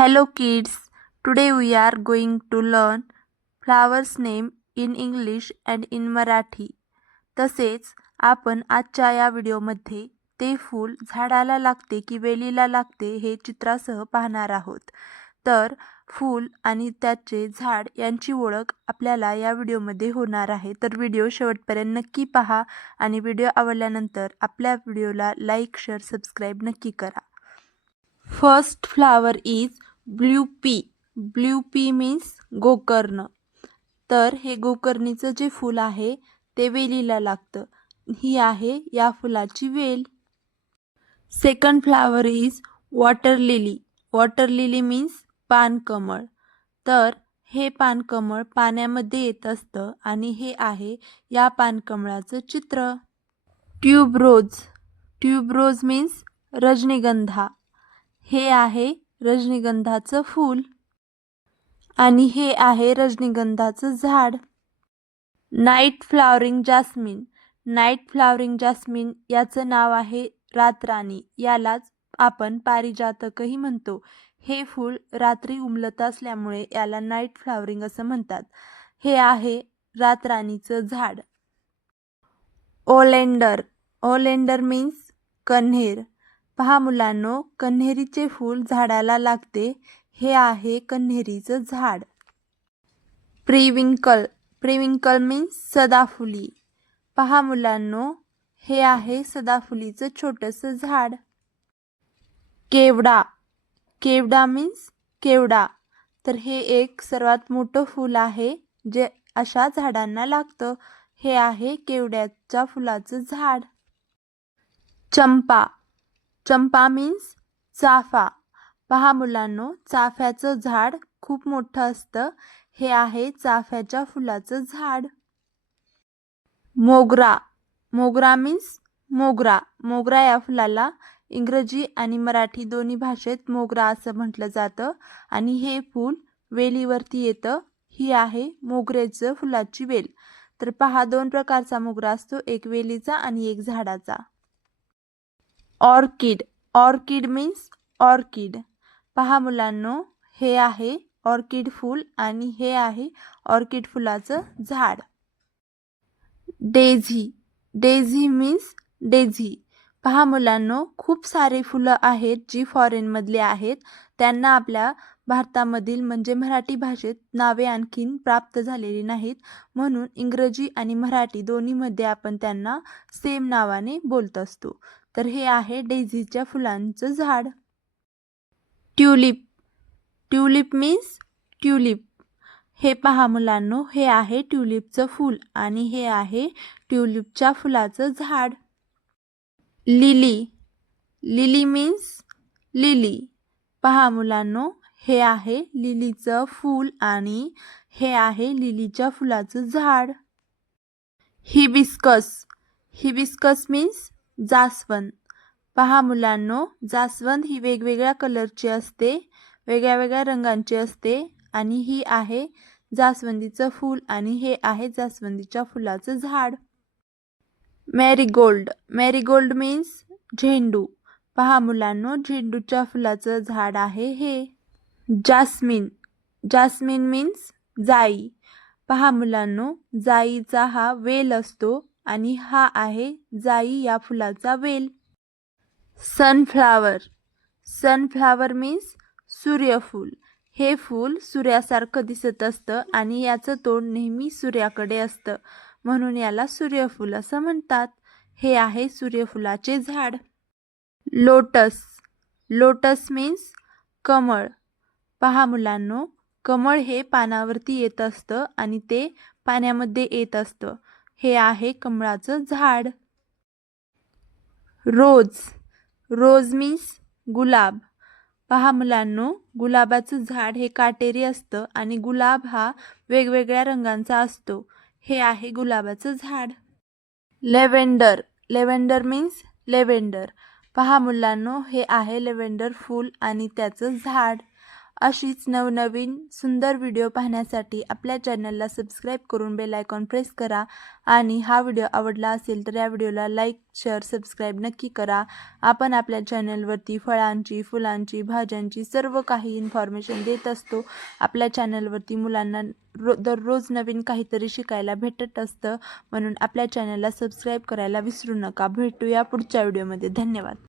Hello kids, today we are going to learn flowers name in English and in Marathi. तसेच आपण आजच्या या व्हिडिओमध्ये ते फूल झाडाला लागते की वेलीला लागते हे चित्रासह पाहणार आहोत. तर फूल आणि त्याचे झाड यांची ओळख आपल्याला या व्हिडिओमध्ये होणार आहे. तर व्हिडिओ शेवटपर्यंत नक्की पहा आणि व्हिडिओ आवडल्यानंतर आपल्या व्हिडिओला लाईक, शेअर, सबस्क्राईब नक्की करा. First flower is blue P. Blue P means Gokarna. तर हे गोकर्णीचं जे फूल आहे ते वेलीला लागतं. ही आहे या फुलाची वेल. Second flower is water lily. Water lily means पानकमळ. तर हे पानकमळ पाण्यामध्ये येत असतं आणि हे आहे या पानकमळाचं चित्र. ट्यूबरोज. ट्यूबरोज मीन्स रजनीगंधा. हे आहे रजनीगंधाचं फूल आणि हे आहे रजनीगंधाचं झाड. Night flowering jasmine. Night flowering jasmine याचं नाव आहे रातराणी. यालाच आपण पारिजातकही म्हणतो. हे फूल रात्री उमलत असल्यामुळे याला नाईट फ्लॉवरिंग असं म्हणतात. हे आहे रातराणीचं झाड. ओलेंडर. ओलेंडर मीन्स कण्हेर. पहा मुलांनो, कण्हेरीचे फूल झाडाला लागते. हे आहे कण्हेरीचं झाड. प्रिविंकल. प्रिविंकल मीन्स सदाफुली. पहा मुलांनो, हे आहे सदाफुलीचं छोटंसं झाड. केवडा. केवडा मीन्स केवडा. तर हे एक सर्वात मोठं फूल आहे जे अशा झाडांना लागतं. हे आहे केवड्याच्या फुलाचं झाड. चंपा. चंपा मीन्स चाफा. पहा मुलांनो, चाफ्याचं झाड खूप मोठं असतं. हे आहे चाफ्याच्या फुलाचं झाड. मोगरा. मोगरा मीन्स मोगरा. मोगरा या फुलाला इंग्रजी आणि मराठी दोन्ही भाषेत मोगरा असं म्हटलं जातं आणि हे फूल वेलीवरती येतं. ही आहे मोगऱ्याचं फुलाची वेल. तर पहा, दोन प्रकारचा मोगरा असतो, एक वेलीचा आणि एक झाडाचा. ऑर्किड. Orchid means orchid. पहा मुलांनो, हे आहे ऑर्किड फूल आणि हे आहे ऑर्किड फुलाचं झाड. डेझी. Daisy means Daisy. पहा मुलांनो, खूप सारे फुलं आहेत जी फॉरेनमधली आहेत. त्यांना आपल्या भारतामधील म्हणजे मराठी भाषेत नावे आणखीन प्राप्त झालेली नाहीत. म्हणून इंग्रजी आणि मराठी दोन्हीमध्ये आपण त्यांना सेम नावाने बोलत असतो. तर हे आहे डेझीच्या फुलांचं झाड. ट्यूलिप. Tulip means tulip. हे पहा मुलांनो, हे आहे ट्यूलिपचं फूल आणि हे आहे ट्यूलिपच्या फुलाचं झाड. लिली. Lily means lily. पहा मुलांनो, हे आहे लिलीचं फूल आणि हे आहे लिलीच्या फुलाचं झाड. हिबिस्कस. हिबिस्कस मीन्स जास्वंद. पहा मुलांनो, जास्वंद ही वेगवेगळ्या कलरची असते, वेगळ्या वेगळ्या रंगांची असते आणि ही आहे जास्वंदीचं फूल आणि हे आहे जास्वंदीच्या फुलाचं झाड. मॅरीगोल्ड. मॅरीगोल्ड मीन्स झेंडू. पहा मुलांनो, झेंडूच्या फुलाचं झाड आहे हे. जास्मिन. जास्मिन मीन्स जाई. पहा मुलांनो, जाईचा हा वेल असतो आणि हा आहे जाई या फुलाचा वेल. सनफ्लावर. सनफ्लावर मीन्स सूर्यफूल. हे फूल सूर्यासारखं दिसत असतं आणि याचं तोंड नेहमी सूर्याकडे असतं, म्हणून याला सूर्यफूल असं म्हणतात. हे आहे सूर्यफुलाचे झाड. लोटस. लोटस मीन्स कमळ. पहा मुलांनो, कमळ हे पानावरती येत असतं आणि ते पाण्यामध्ये येत असतं. हे आहे कमळाचं झाड. रोज. रोज मीन्स गुलाब. पहा मुलांनो, गुलाबाचं झाड हे काटेरी असतं आणि गुलाब हा वेगवेगळ्या रंगांचा असतो. हे आहे गुलाबाचं झाड. लेव्हेंडर. Lavender means lavender. पहा मुलांनो, हे आहे लेव्हेंडर फूल आणि त्याचं झाड. अशीच नवनवीन सुंदर व्हिडिओ पाहण्यासाठी आपल्या चॅनलला सबस्क्राईब करून बेल आयकॉन प्रेस करा आणि हा व्हिडिओ आवडला असेल तर या व्हिडिओला लाईक शेअर सबस्क्राईब नक्की करा. आपण आपल्या चॅनलवरती फळांची, फुलांची, भाज्यांची सर्व काही इन्फॉर्मेशन देत असतो. आपल्या चॅनलवरती मुलांना दररोज नवीन काहीतरी शिकायला भेटत असतं, म्हणून आपल्या चॅनलला सबस्क्राईब करायला विसरू नका. भेटूया पुढच्या व्हिडिओमध्ये. धन्यवाद.